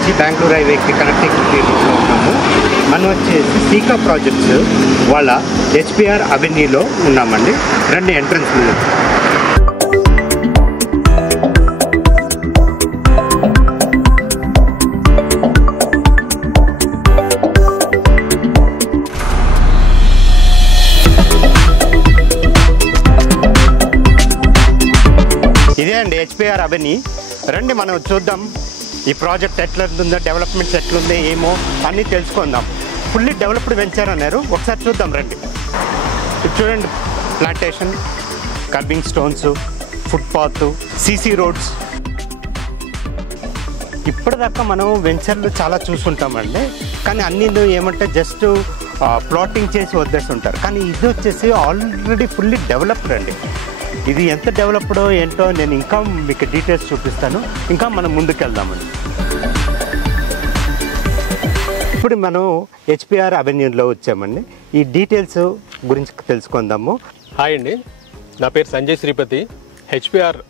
నుంచి బెంగళూరు హైవేకి కనెక్టివిటీ రూట్లో ఉన్నాము. మనం వచ్చేసి సీకా ప్రాజెక్ట్స్ వాళ్ళ హెచ్పిఆర్ అవెన్యూలో ఉన్నామండి. రెండు ఎంట్రన్స్ మీద ఇదే అండి హెచ్పిఆర్ అవెన్యూ. రండి మనం చూద్దాం ఈ ప్రాజెక్ట్ ఎట్లుందో, డెవలప్మెంట్స్ ఎట్లుందో ఏమో అన్నీ తెలుసుకుందాం. ఫుల్లీ డెవలప్డ్ వెంచర్ అన్నారు, ఒకసారి చూద్దాం రండి. ఇది చూడండి, plantation, kerbing stones, footpath, CC roads. ఇప్పటిదాకా మనం వెంచర్లు చాలా చూస్తుంటామండి, కానీ అన్నీ ఏమంటే జస్ట్ ప్లాటింగ్ చేసి వదిలేస్తుంటారు. కానీ ఇది వచ్చేసి ఆల్రెడీ ఫుల్లీ డెవలప్డ్ అండి. ఇది ఎంత డెవలప్డో ఏంటో నేను ఇంకా మీకు డీటెయిల్స్ చూపిస్తాను. ఇంకా మనం ముందుకెళ్దామండి. ఇప్పుడు మనం హెచ్పిఆర్ అవెన్యూలో వచ్చామండి. ఈ డీటెయిల్స్ గురించి తెలుసుకుందాము. హాయ్ అండి, నా పేరు సంజయ్ శ్రీపతి. హెచ్పిఆర్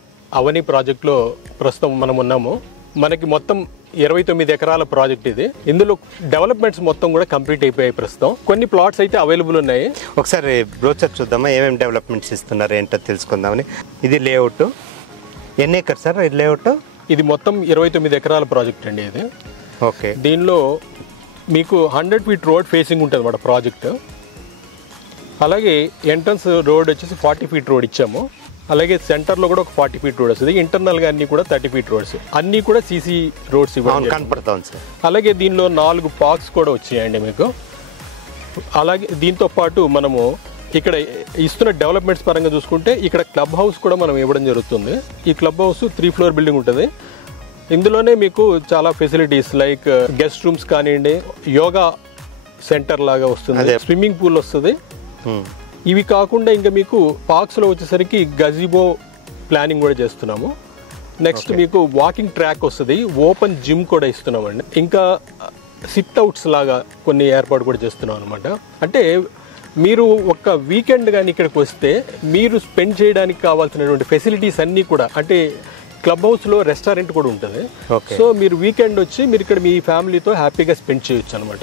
అవెన్యూ ప్రాజెక్ట్లో ప్రస్తుతం మనం ఉన్నాము. మనకి మొత్తం 29 ఎకరాల ప్రాజెక్ట్ ఇది. ఇందులో డెవలప్మెంట్స్ మొత్తం కూడా కంప్లీట్ అయిపోయాయి. ప్రస్తుతం కొన్ని ప్లాట్స్ అయితే అవైలబుల్ ఉన్నాయి. ఒకసారి బ్రోచర్ చూద్దామా, ఏమేమి డెవలప్మెంట్స్ ఇస్తున్నారు ఏంటో తెలుసుకుందామని. ఇది లేఅవుట్ ఎన్ని ఎకర్ సార్? ఇది లేఅవుట్ ఇది మొత్తం 29 ఎకరాల ప్రాజెక్ట్ అండి ఇది. ఓకే. దీనిలో మీకు 100 ఫీట్ రోడ్ ఫేసింగ్ ఉంటుంది అన్నమాట ప్రాజెక్ట్. అలాగే ఎంట్రన్స్ రోడ్ వచ్చేసి 40 ఫీట్ రోడ్ ఇచ్చాము. అలాగే సెంటర్లో కూడా ఒక 40 ఫీట్ రోడ్ వస్తుంది. ఇంటర్నల్గా అన్నీ కూడా 30 ఫీట్ రోడ్స్, అన్నీ కూడా సీసీ రోడ్స్ ఇవ్వండి కనపడతాం సార్. అలాగే దీనిలో 4 పార్క్స్ కూడా వచ్చాయండి మీకు. అలాగే దీంతో పాటు మనము ఇక్కడ ఇస్తున్న డెవలప్మెంట్స్ పరంగా చూసుకుంటే ఇక్కడ క్లబ్ హౌస్ కూడా మనం ఇవ్వడం జరుగుతుంది. ఈ క్లబ్ హౌస్ 3 ఫ్లోర్ బిల్డింగ్ ఉంటుంది. ఇందులోనే మీకు చాలా ఫెసిలిటీస్ లైక్ గెస్ట్ రూమ్స్ కానివ్వండి, యోగా సెంటర్ లాగా వస్తుంది, స్విమ్మింగ్ పూల్ వస్తుంది. ఇవి కాకుండా ఇంకా మీకు పార్క్స్లో వచ్చేసరికి గజిబో ప్లానింగ్ కూడా చేస్తున్నాము. నెక్స్ట్ మీకు వాకింగ్ ట్రాక్ వస్తుంది, ఓపెన్ జిమ్ కూడా ఇస్తున్నామండి. ఇంకా సిట్ అవుట్స్ లాగా కొన్ని ఏర్పాటు కూడా చేస్తున్నాం అనమాట. అంటే మీరు ఒక వీకెండ్ కానీ ఇక్కడికి వస్తే మీరు స్పెండ్ చేయడానికి కావాల్సినటువంటి ఫెసిలిటీస్ అన్నీ కూడా, అంటే క్లబ్ హౌస్లో రెస్టారెంట్ కూడా ఉంటుంది. సో మీరు వీకెండ్ వచ్చి మీరు ఇక్కడ మీ ఫ్యామిలీతో హ్యాపీగా స్పెండ్ చేయొచ్చు అనమాట.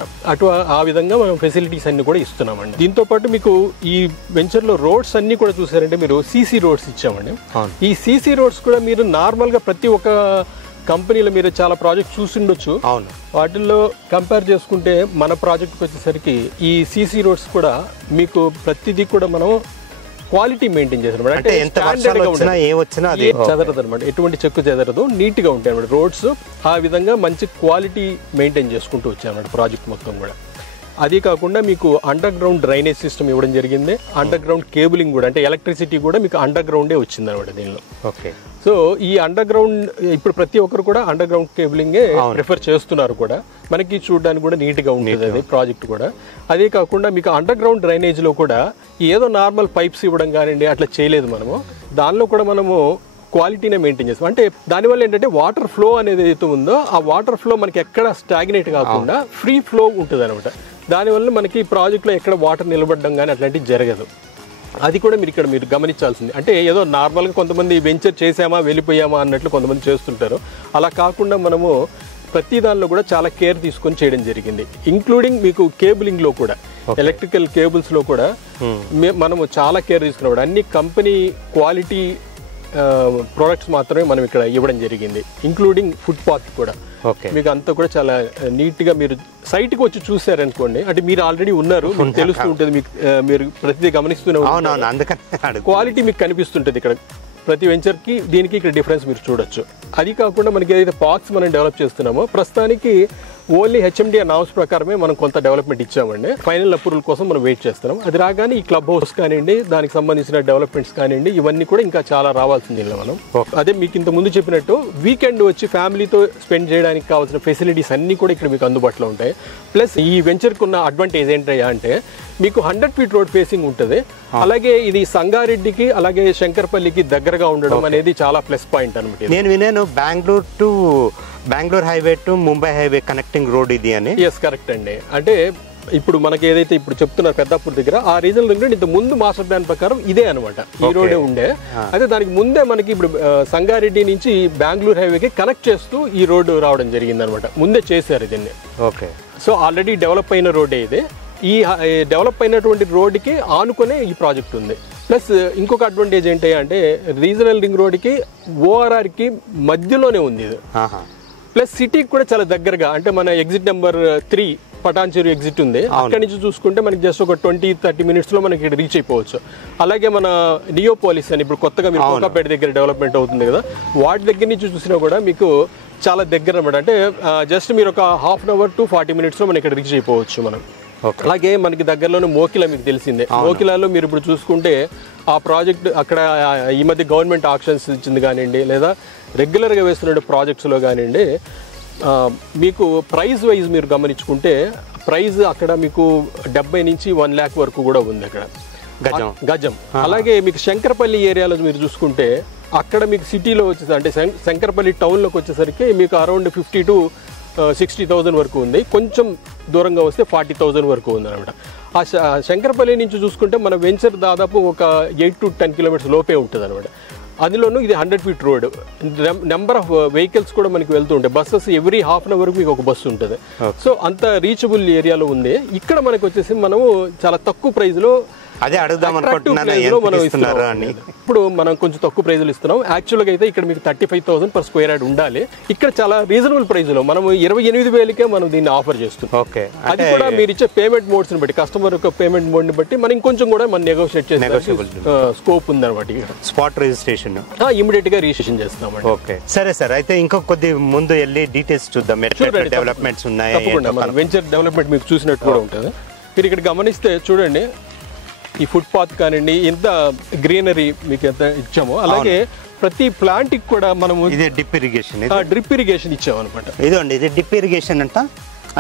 ఆ విధంగా మనం ఫెసిలిటీస్ అన్ని కూడా ఇస్తున్నామండి. దీంతో పాటు మీకు ఈ వెంచర్లో రోడ్స్ అన్ని కూడా చూసారంటే మీరు సీసీ రోడ్స్ ఇచ్చామండి. ఈ సీసీ రోడ్స్ కూడా మీరు నార్మల్గా ప్రతి ఒక్క కంపెనీలో మీరు చాలా ప్రాజెక్ట్ చూసిండొచ్చు. అవును. వాటిల్లో కంపేర్ చేసుకుంటే మన ప్రాజెక్ట్కి వచ్చేసరికి ఈ సీసీ రోడ్స్ కూడా మీకు ప్రతిదీ కూడా మనం క్వాలిటీ మెయింటైన్ చేస్తాం. అంటే చెదరదు అనమాట, ఎటువంటి చెక్కు చెదరదు, నీట్ గా ఉంటాయి అనమాట రోడ్స్. ఆ విధంగా మంచి క్వాలిటీ మెయింటైన్ చేసుకుంటూ వచ్చాయన్నమాట ప్రాజెక్ట్ మొత్తం కూడా. అది కాకుండా మీకు అండర్ గ్రౌండ్ డ్రైనేజ్ సిస్టమ్ ఇవ్వడం జరిగింది. అండర్ గ్రౌండ్ కేబులింగ్ కూడా, అంటే ఎలక్ట్రిసిటీ కూడా మీకు అండర్ గ్రౌండే వచ్చింది అనమాట దీనిలో. ఓకే. సో ఈ అండర్ గ్రౌండ్ ఇప్పుడు ప్రతి ఒక్కరు కూడా అండర్ గ్రౌండ్ కేబులింగే ప్రిఫర్ చేస్తున్నారు కూడా. మనకి చూడడానికి కూడా నీట్ గా ఉంటుంది అది ప్రాజెక్ట్ కూడా. అదే కాకుండా మీకు అండర్ గ్రౌండ్ డ్రైనేజ్ లో కూడా ఏదో నార్మల్ పైప్స్ ఇవ్వడం కానివ్వండి అట్లా చేయలేదు మనము. దానిలో కూడా మనము క్వాలిటీనే మెయింటైన్ చేస్తాం. అంటే దానివల్ల ఏంటంటే వాటర్ ఫ్లో అనేది ఏదైతే ఉందో ఆ వాటర్ ఫ్లో మనకి ఎక్కడ స్టాగ్నేట్ కాకుండా ఫ్రీ ఫ్లో ఉంటుంది అనమాట. దానివల్ల మనకి ప్రాజెక్ట్లో ఎక్కడ వాటర్ నిలబడడం కానీ అట్లాంటివి జరగదు. అది కూడా మీరు ఇక్కడ మీరు గమనించాల్సింది. అంటే ఏదో నార్మల్గా కొంతమంది వెంచర్ చేసామా వెళ్ళిపోయామా అన్నట్లు కొంతమంది చేస్తుంటారు. అలా కాకుండా మనము ప్రతి దానిలో కూడా చాలా కేర్ తీసుకొని చేయడం జరిగింది. ఇంక్లూడింగ్ మీకు కేబులింగ్లో కూడా, ఎలక్ట్రికల్ కేబుల్స్లో కూడా మనము చాలా కేర్ తీసుకున్నాం. అన్ని కంపెనీ క్వాలిటీ ప్రోడక్ట్స్ మాత్రమే మనం ఇక్కడ ఇవ్వడం జరిగింది, ఇంక్లూడింగ్ ఫుట్పాత్ కూడా. మీకు అంతా కూడా చాలా నీట్గా మీరు సైట్కి వచ్చి చూసారనుకోండి, అంటే మీరు ఆల్రెడీ ఉన్నారు, మీకు తెలుస్తూ ఉంటుంది, మీకు మీరు ప్రతిదీ గమనిస్తూనే ఉంటారు. క్వాలిటీ మీకు కనిపిస్తుంటుంది ఇక్కడ. ప్రతి వెంచర్కి దీనికి ఇక్కడ డిఫరెన్స్ మీరు చూడొచ్చు. అది కాకుండా మనకి ఏదైతే పార్క్స్ మనం డెవలప్ చేస్తున్నామో ప్రస్తుతానికి ఓన్లీ హెచ్ఎండిఏ నామ్స్ ప్రకారమే మనం కొంత డెవలప్మెంట్ ఇచ్చామండి. ఫైనల్ అప్రూవల్ కోసం మనం వెయిట్ చేస్తున్నాం. అది రాగానే ఈ క్లబ్ హౌస్ కానివ్వండి, దానికి సంబంధించిన డెవలప్మెంట్స్ కానివ్వండి, ఇవన్నీ కూడా ఇంకా చాలా రావాల్సింది మనం. అదే మీకు ఇంత ముందు చెప్పినట్టు వీకెండ్ వచ్చి ఫ్యామిలీతో స్పెండ్ చేయడానికి కావాల్సిన ఫెసిలిటీస్ అన్ని కూడా ఇక్కడ మీకు అందుబాటులో ఉంటాయి. ప్లస్ ఈ వెంచర్కి ఉన్న అడ్వాంటేజ్ ఏంటయ్యా అంటే మీకు 100 ఫీట్ రోడ్ ఫేసింగ్ ఉంటుంది. అలాగే ఇది సంగారెడ్డికి అలాగే శంకర్పల్లికి దగ్గరగా ఉండడం అనేది చాలా ప్లస్ పాయింట్ అనమాట. నేను విన్నాను Bengaluru highway to Mumbai highway connecting road ఇది అని. ఎస్, కరెక్ట్ అండి. అంటే ఇప్పుడు మనకి ఏదైతే ఇప్పుడు చెప్తున్నారు పెద్దాపూర్ దగ్గర ఆ రీజనల్ రింగ్ రోడ్ ఇంత ముందు మాస్టర్ ప్లాన్ ప్రకారం ఇదే అనమాట, ఈ రోడే ఉండే. అయితే దానికి ముందే మనకి ఇప్పుడు సంగారెడ్డి నుంచి బెంగళూరు హైవేకి కనెక్ట్ చేస్తూ ఈ రోడ్డు రావడం జరిగింది అనమాట, ముందే చేశారు దీన్ని. ఓకే. సో ఆల్రెడీ డెవలప్ అయిన రోడ్డే ఇది. ఈ డెవలప్ అయినటువంటి రోడ్డుకి ఆనుకునే ఈ ప్రాజెక్ట్ ఉంది. ప్లస్ ఇంకొక అడ్వాంటేజ్ ఏంటి అంటే రీజనల్ రింగ్ రోడ్కి ఓఆర్ఆర్కి మధ్యలోనే ఉంది ఇది. ప్లస్ సిటీకి కూడా చాలా దగ్గరగా, అంటే మన ఎగ్జిట్ నెంబర్ 3 పటాన్చెరు ఎగ్జిట్ ఉంది, అక్కడి నుంచి చూసుకుంటే మనకి జస్ట్ ఒక 20-30 minutes లో మనకి రీచ్ అయిపోవచ్చు. అలాగే మన నియోపోలిస్ అని ఇప్పుడు కొత్తగా మీరు కోకాపేట దగ్గర డెవలప్మెంట్ అవుతుంది కదా, వాటి దగ్గర నుంచి చూసినా కూడా మీకు చాలా దగ్గర అనమాట. అంటే జస్ట్ మీరు ఒక 1/2 hour to 40 minutes లో మనం ఇక్కడ రీచ్ అయిపోవచ్చు మనం. అలాగే మనకి దగ్గరలోనే మోకిలా మీకు తెలిసిందే, మోకిలాలో మీరు ఇప్పుడు చూసుకుంటే ఆ ప్రాజెక్ట్ అక్కడ ఈ మధ్య గవర్నమెంట్ ఆక్షన్స్ ఇచ్చింది కానివ్వండి, లేదా రెగ్యులర్గా వేస్తున్న ప్రాజెక్ట్స్లో కానివ్వండి, మీకు ప్రైస్ వైజ్ మీరు గమనించుకుంటే ప్రైస్ అక్కడ మీకు 70 నుంచి 1 lakh వరకు కూడా ఉంది అక్కడ గజం. అలాగే మీకు శంకరపల్లి ఏరియాలో మీరు చూసుకుంటే అక్కడ మీకు సిటీలో వచ్చేసి అంటే శంకరపల్లి టౌన్లోకి వచ్చేసరికి మీకు అరౌండ్ 50 to 60,000 వరకు ఉంది. కొంచెం దూరంగా వస్తే 40,000 వరకు ఉంది అనమాట. ఆ శంకరపల్లి నుంచి చూసుకుంటే మన వెంచర్ దాదాపు ఒక 8 to 10 kilometers లోపే ఉంటుంది అనమాట. అందులోనూ ఇది 100 feet road, number of vehicles కూడా మనకి వెళ్తూ ఉంటాయి. బస్సెస్ ఎవ్రీ 1/2 hour మీకు ఒక బస్సు ఉంటుంది. సో అంత రీచబుల్ ఏరియాలో ఉంది. ఇక్కడ మనకి వచ్చేసి మనము చాలా తక్కువ ప్రైస్లో అదే అడుగుదాం అనుకుంటున్నాను, ఇప్పుడు మనం కొంచెం తక్కువ ప్రైజులు ఇస్తున్నాం. యాక్చువల్గా అయితే ఇక్కడ మీకు 35,000 per square yard ఉండాలి, ఇక్కడ చాలా రీజనబుల్ ప్రైస్ లో మనం 28,000కే మనం దీన్ని ఆఫర్ చేస్తున్నాం. ఓకే. అది కూడా మీరు ఇచ్చే పేమెంట్ మోడ్స్ ని బట్టి, కస్టమర్ యొక్క పేమెంట్ మోడ్ ని బట్టి మనం ఇంకొంచెం కూడా మనం నెగోషియేట్ చేసే స్కోప్ ఉంది అనమాట. స్పాట్ రిజిస్ట్రేషన్ ఇమీడియట్ గా రిజిస్ట్రేషన్ చేస్తాం. ఓకే, సరే సార్. అయితే ఇంకో కొద్ది ముందు వెళ్ళి డీటెయిల్స్ చూద్దాం, డెవలప్మెంట్స్ ఉన్నాయి. వెంచర్ డెవలప్మెంట్ మీకు చూసినట్టు కూడా ఉంటుంది. మీరు ఇక్కడ గమనిస్తే చూడండి, ఈ ఫుట్ పాత్ కానివ్వండి, ఎంత గ్రీనరీ మీకు ఎంత ఇచ్చామో, అలాగే ప్రతి ప్లాంట్ కి కూడా మనము డ్రిప్ ఇరిగేషన్ ఇచ్చాము అనమాట. ఇదండి, ఇది డ్రిప్ ఇరిగేషన్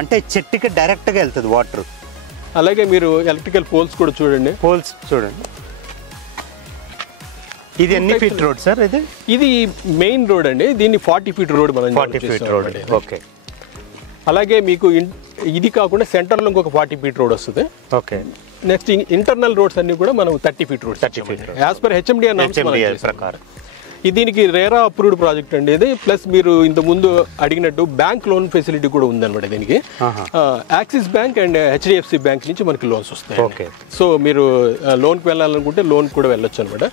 అంటే చెట్టుకి డైరెక్ట్ గా వెళ్తుంది వాటర్. అలాగే మీరు ఎలక్ట్రికల్ పోల్స్ కూడా చూడండి, ఇది ఎన్ని ఫీట్ రోడ్ సార్? ఇది మెయిన్ రోడ్ అండి, దీన్ని 40 feet రోడ్ మనం 40 feet రోడ్. ఓకే. అలాగే మీకు ఇది కాకుండా సెంటర్ లో ఇంకొక 40 feet రోడ్ వస్తుంది. ఓకే. నెక్స్ట్ ఇంటర్నల్ రోడ్స్ అన్ని కూడా మనం 30 feet roads as per HMDR ప్రకారం. దీనికి రేరా అప్రూవ్డ్ ప్రాజెక్ట్ అండి ఇది. ప్లస్ మీరు ఇంత ముందు అడిగినట్టు బ్యాంక్ లోన్ ఫెసిలిటీ కూడా ఉందన్నమాట దీనికి. Axis bank and HDFC bank నుంచి మనకి లోన్స్ వస్తాయి. ఓకే. సో మీరు లోన్కి వెళ్ళాలనుకుంటే లోన్ కూడా వెళ్ళొచ్చు అనమాట.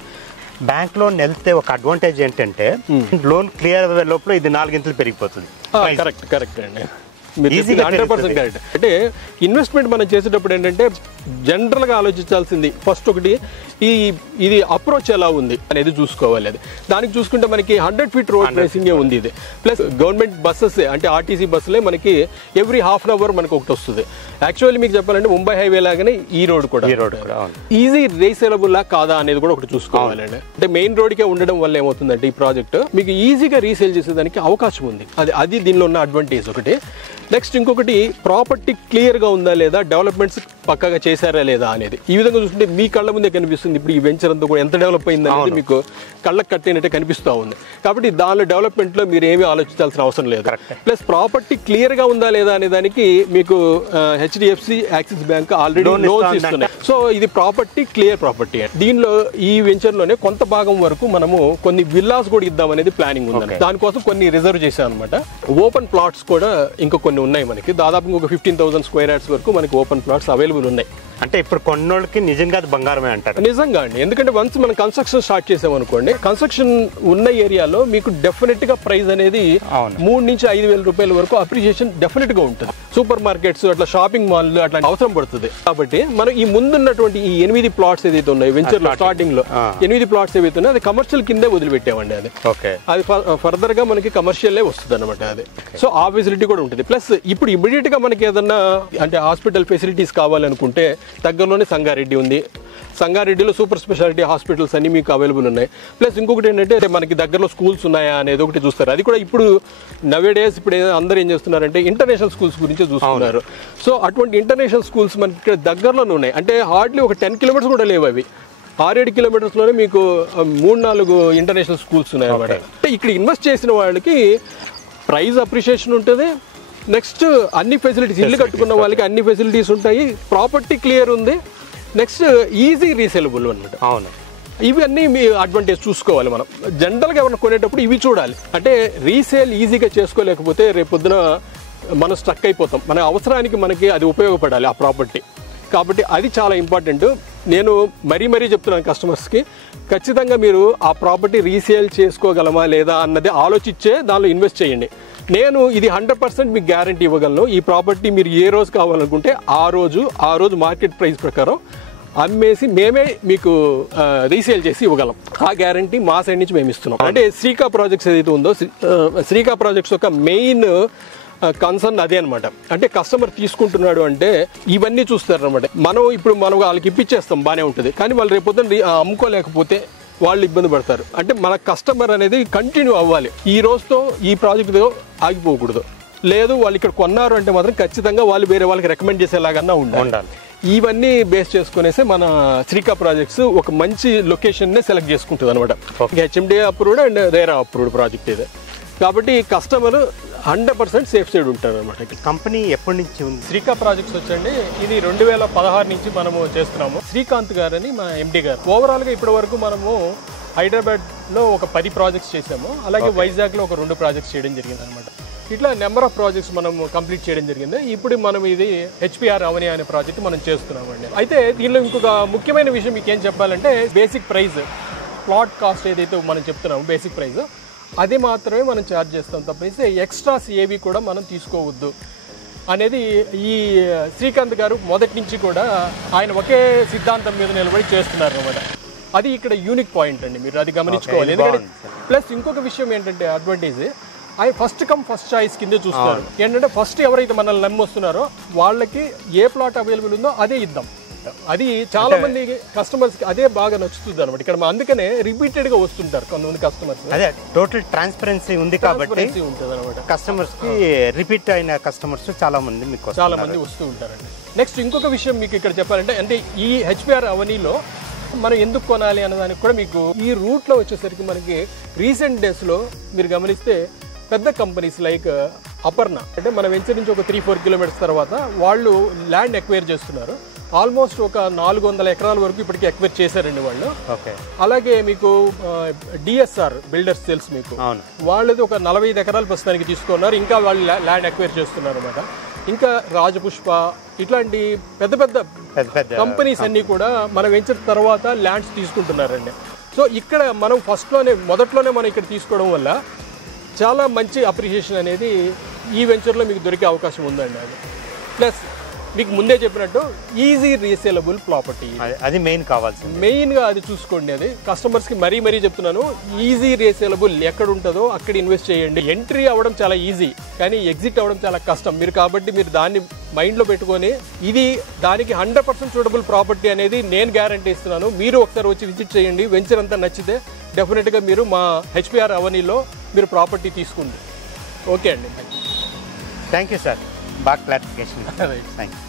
బ్యాంక్ లోన్ వెళ్తే ఒక అడ్వాంటేజ్ ఏంటంటే లోన్ క్లియర్ అయ్యే లోపల ఇది 4 ఇంతలు పెరిగిపోతుంది. కరెక్ట్ అండి, 100% కరెక్ట్. అంటే ఇన్వెస్ట్మెంట్ మనం చేసేటప్పుడు ఏంటంటే జనరల్ గా ఆలోచించాల్సింది ఫస్ట్ ఒకటి ఇది అప్రోచ్ ఎలా ఉంది అనేది చూసుకోవాలి. అది దానికి చూసుకుంటే మనకి 100 feet రోడ్ ప్రైసింగ్ ఉంది ఇది. ప్లస్ గవర్నమెంట్ బస్సెస్ అంటే ఆర్టీసీ బస్సులే మనకి ఎవ్రీ 1/2 hour మనకి ఒకటి వస్తుంది. యాక్చువల్లీ మీకు చెప్పాలంటే ముంబై హైవే లాగానే ఈ రోడ్ కూడా ఈజీ రీసేలబుల్ లా కాదా అనేది కూడా ఒకటి చూసుకోవాలండి. అంటే మెయిన్ రోడ్ కే ఉండడం వల్ల ఏమవుతుందంటే ఈ ప్రాజెక్ట్ మీకు ఈజీగా రీసేల్ చేసేదానికి అవకాశం ఉంది. అది దీనిలో ఉన్న అడ్వాంటేజ్ ఒకటి. నెక్స్ట్ ఇంకొకటి ప్రాపర్టీ క్లియర్ గా ఉందా లేదా, డెవలప్మెంట్స్ పక్కగా చేశారా లేదా అనేది. ఈ విధంగా చూస్తుంటే మీ కళ్ళ ముందే కనిపిస్తుంది. ఇప్పుడు ఈ వెంచర్ అంతా కూడా ఎంత డెవలప్ అయింది అనేది మీకు కళ్ళకు కట్టినట్టే కనిపిస్తూ ఉంది. కాబట్టి దానిలో డెవలప్మెంట్ లో మీరు ఏమీ ఆలోచించాల్సిన అవసరం లేదు. ప్లస్ ప్రాపర్టీ క్లియర్ గా ఉందా లేదా అనే దానికి మీకు HDFC axis bank already loans ఇస్తున్నాయి. సో ఇది ప్రాపర్టీ క్లియర్ ప్రాపర్టీ. దీనిలో ఈ వెంచర్ లోనే కొంత భాగం వరకు మనము కొన్ని విల్లాస్ కూడా ఇద్దాం అనేది ప్లానింగ్ ఉంది. దానికోసం కొన్ని రిజర్వ్ చేశాం అనమాట. ఓపెన్ ప్లాట్స్ కూడా ఇంకా కొన్ని ఉన్నాయి మనకి. దాదాపు ఇంకొక 15,000 square yards వరకు మనకి ఓపెన్ ప్లాట్స్ అవైలబుల్ ఉన్నాయి. అంటే ఇప్పుడు కొన్నోళ్ళకి నిజంగా అది బంగారమే అంటారు. నిజంగా అండి, ఎందుకంటే వన్స్ మనం కన్స్ట్రక్షన్ స్టార్ట్ చేసామనుకోండి, కన్స్ట్రక్షన్ ఉన్న ఏరియాలో మీకు డెఫినెట్ గా ప్రైస్ అనేది 3 నుంచి 5,000 రూపాయల వరకు అప్రిషియేషన్ డెఫినెట్ గా ఉంటుంది. సూపర్ మార్కెట్స్ అట్లా షాపింగ్ మాల్ అట్లా అవసరం పడుతుంది. కాబట్టి మనం ఈ ముందున్నటువంటి ఈ 8 plots ఏదైతే ఉన్నాయి వెంచర్ లో స్టార్టింగ్ లో 8 plots ఏవైతే ఉన్నాయి అది కమర్షియల్ కిందే వదిలిపెట్టామండి. అది ఫర్దర్ గా మనకి కమర్షియల్ వస్తుంది అనమాట. అది సో ఆ ఫెసిలిటీ కూడా ఉంటుంది. ప్లస్ ఇప్పుడు ఇమీడియట్ గా మనకి ఏదన్నా అంటే హాస్పిటల్ ఫెసిలిటీస్ కావాలనుకుంటే దగ్గరలోనే సంగారెడ్డి ఉంది. సంగారెడ్డిలో సూపర్ స్పెషాలిటీ హాస్పిటల్స్ అన్ని మీకు అవైలబుల్ ఉన్నాయి. ప్లస్ ఇంకొకటి ఏంటంటే మనకి దగ్గరలో స్కూల్స్ ఉన్నాయా అనేది ఒకటి చూస్తారు. అది కూడా ఇప్పుడు నవేడేస్ ఇప్పుడు అందరూ ఏం చేస్తున్నారంటే ఇంటర్నేషనల్ స్కూల్స్ గురించి చూస్తున్నారు. సో అటువంటి ఇంటర్నేషనల్ స్కూల్స్ మనకి ఇక్కడ దగ్గరలోనే ఉన్నాయి. అంటే హార్డ్లీ ఒక 10 kilometers కూడా లేవు. అవి 6-7 kilometers లోనే మీకు 3-4 ఇంటర్నేషనల్ స్కూల్స్ ఉన్నాయి అన్నమాట. అంటే ఇక్కడ ఇన్వెస్ట్ చేసిన వాళ్ళకి ప్రైస్ అప్రిషియేషన్ ఉంటుంది, నెక్స్ట్ అన్ని ఫెసిలిటీస్, ఇల్లు కట్టుకున్న వాళ్ళకి అన్ని ఫెసిలిటీస్ ఉంటాయి, ప్రాపర్టీ క్లియర్ ఉంది, నెక్స్ట్ ఈజీ రీసేలబుల్ అనమాట. అవును, ఇవన్నీ మీ అడ్వాంటేజ్ చూసుకోవాలి. మనం జనరల్గా ఎవరైనా కొనేటప్పుడు ఇవి చూడాలి. అంటే రీసేల్ ఈజీగా చేసుకోలేకపోతే రేపొద్దున మనం స్ట్రక్ అయిపోతాం. మన అవసరానికి మనకి అది ఉపయోగపడాలి ఆ ప్రాపర్టీ. కాబట్టి అది చాలా ఇంపార్టెంట్. నేను మరీ చెప్తున్నాను కస్టమర్స్కి, ఖచ్చితంగా మీరు ఆ ప్రాపర్టీ రీసేల్ చేసుకోగలమా లేదా అన్నది ఆలోచించే దానిలో ఇన్వెస్ట్ చేయండి. నేను ఇది 100% మీకు గ్యారంటీ ఇవ్వగలను. ఈ ప్రాపర్టీ మీరు ఏ రోజు కావాలనుకుంటే ఆ రోజు మార్కెట్ ప్రైస్ ప్రకారం అమ్మేసి మేమే మీకు రీసేల్ చేసి ఇవ్వగలం. ఆ గ్యారంటీ మా సైడ్ నుంచి మేము ఇస్తున్నాం. అంటే శ్రీకా ప్రాజెక్ట్స్ ఏదైతే ఉందో, శ్రీకా ప్రాజెక్ట్స్ యొక్క మెయిన్ కన్సర్న్ అదే అనమాట. అంటే కస్టమర్ తీసుకుంటున్నాడు అంటే ఇవన్నీ చూస్తారు అనమాట. మనం వాళ్ళకి ఇప్పించేస్తాం, బాగానే ఉంటుంది, కానీ వాళ్ళు రేపొద్దున అమ్ముకోలేకపోతే వాళ్ళు ఇబ్బంది పడతారు. అంటే మన కస్టమర్ అనేది కంటిన్యూ అవ్వాలి. ఈ రోజుతో ఈ ప్రాజెక్టుతో ఆగిపోకూడదు. లేదు వాళ్ళు ఇక్కడ కొన్నారు అంటే మాత్రం ఖచ్చితంగా వాళ్ళు వేరే వాళ్ళకి రికమెండ్ చేసేలాగన్నా ఉండాలి. ఇవన్నీ బేస్ చేసుకునేసి మన శ్రీకా ప్రాజెక్ట్స్ ఒక మంచి లొకేషన్నే సెలెక్ట్ చేసుకుంటుంది అనమాట. HMDA approved and RERA approved project ఇది. కాబట్టి కస్టమర్ 100% సేఫ్ సైడ్ ఉంటారు అనమాట. కంపెనీ ఎప్పటి నుంచి ఉంది? శ్రీకా ప్రాజెక్ట్స్ వచ్చండి, ఇది 2016 నుంచి మనము చేస్తున్నాము. శ్రీకాంత్ గారు అని మా ఎండి గారు. ఓవరాల్గా ఇప్పటి వరకు మనము హైదరాబాద్లో ఒక 10 ప్రాజెక్ట్స్ చేసాము, అలాగే వైజాగ్లో ఒక 2 ప్రాజెక్ట్స్ చేయడం జరిగింది అనమాట. ఇట్లా నెంబర్ ఆఫ్ ప్రాజెక్ట్స్ మనం కంప్లీట్ చేయడం జరిగింది. ఇప్పుడు మనం ఇది హెచ్పిఆర్ అవని అనే ప్రాజెక్ట్ మనం చేస్తున్నామండి. అయితే దీనిలో ఇంకొక ముఖ్యమైన విషయం మీకు ఏం చెప్పాలంటే, బేసిక్ ప్రైస్, ప్లాట్ కాస్ట్ ఏదైతే మనం చెప్తున్నాము బేసిక్ ప్రైస్, అది మాత్రమే మనం ఛార్జ్ చేస్తాం తప్పేసి ఎక్స్ట్రాస్ ఏవి కూడా మనం తీసుకోవద్దు అనేది ఈ శ్రీకాంత్ గారు మొదటి నుంచి కూడా ఆయన ఒకే సిద్ధాంతం మీద నిలబడి చేస్తున్నారు అనమాట. అది ఇక్కడ యూనిక్ పాయింట్ అండి, మీరు అది గమనించుకోవాలి. ఎందుకంటే ప్లస్ ఇంకొక విషయం ఏంటంటే అడ్వాంటేజ్, ఆయన ఫస్ట్ కమ్ ఫస్ట్ చాయిస్ కింద చూస్తారు. ఏంటంటే ఫస్ట్ ఎవరైతే మనల్ని నమ్మొస్తున్నారో వాళ్ళకి ఏ ప్లాట్ అవైలబుల్ ఉందో అదే ఇద్దాం. అది చాలా మంది కస్టమర్స్ కి అదే బాగా నచ్చుతుంది అనమాట. ఇక్కడ అందుకనే రిపీటెడ్ గా వస్తుంటారు కొంతమంది కస్టమర్స్. అదే టోటల్ ట్రాన్స్పరెన్సీ ఉంది కాబట్టి ఉంటుంది అనమాట. కస్టమర్స్ కి రిపీట్ అయిన కస్టమర్స్ చాలా మంది వస్తూ ఉంటారండి. నెక్స్ట్ ఇంకొక విషయం మీకు ఇక్కడ చెప్పాలంటే, అంటే ఈ హెచ్పిఆర్ అవనీలో మనం ఎందుకు కొనాలి అన్నదానికి కూడా మీకు ఈ రూట్లో వచ్చేసరికి మనకి రీసెంట్ డేస్లో మీరు గమనిస్తే పెద్ద కంపెనీస్ లైక్ అపర్ణ, అంటే మన వెంచర్ నుంచి ఒక 3-4 కిలోమీటర్స్ తర్వాత వాళ్ళు ల్యాండ్ ఎక్వైర్ చేస్తున్నారు. ఆల్మోస్ట్ ఒక 400 ఎకరాల వరకు ఇప్పటికీ ఎక్వైర్ చేశారండి వాళ్ళు. అలాగే మీకు డిఎస్ఆర్ బిల్డర్స్ తెలుసు మీకు, వాళ్ళది ఒక 45 ఎకరాలు ప్రస్తుతానికి తీసుకున్నారు. ఇంకా వాళ్ళు ల్యాండ్ ఎక్వైర్ చేస్తున్నారు అనమాట. ఇంకా రాజపుష్ప ఇట్లాంటి పెద్ద పెద్ద కంపెనీస్ అన్ని కూడా మన వెంచర్ తర్వాత ల్యాండ్స్ తీసుకుంటున్నారండి. సో ఇక్కడ మనం మొదట్లోనే మనం ఇక్కడ తీసుకోవడం వల్ల చాలా మంచి అప్రిషియేషన్ అనేది ఈ వెంచర్లో మీకు దొరికే అవకాశం ఉందండి. అది ప్లస్ మీకు ముందే చెప్పినట్టు ఈజీ రీసేలబుల్ ప్రాపర్టీ, అది మెయిన్గా అది చూసుకోండి. అది కస్టమర్స్కి మరీ చెప్తున్నాను, ఈజీ రీసేలబుల్ ఎక్కడ ఉంటుందో అక్కడ ఇన్వెస్ట్ చేయండి. ఎంట్రీ అవ్వడం చాలా ఈజీ, కానీ ఎగ్జిట్ అవ్వడం చాలా కష్టం. కాబట్టి మీరు దాన్ని మైండ్లో పెట్టుకొని ఇది దానికి 100% సూటబుల్ ప్రాపర్టీ అనేది నేను గ్యారంటీ ఇస్తున్నాను. మీరు ఒకసారి వచ్చి విజిట్ చేయండి. వెంచర్ అంతా నచ్చితే డెఫినెట్గా మీరు మా హెచ్పిఆర్ అవనీలో మీరు ప్రాపర్టీ తీసుకోండి. ఓకే అండి, థ్యాంక్ యూ సార్, బాగా క్లారిఫికేషన్. Right, thank you.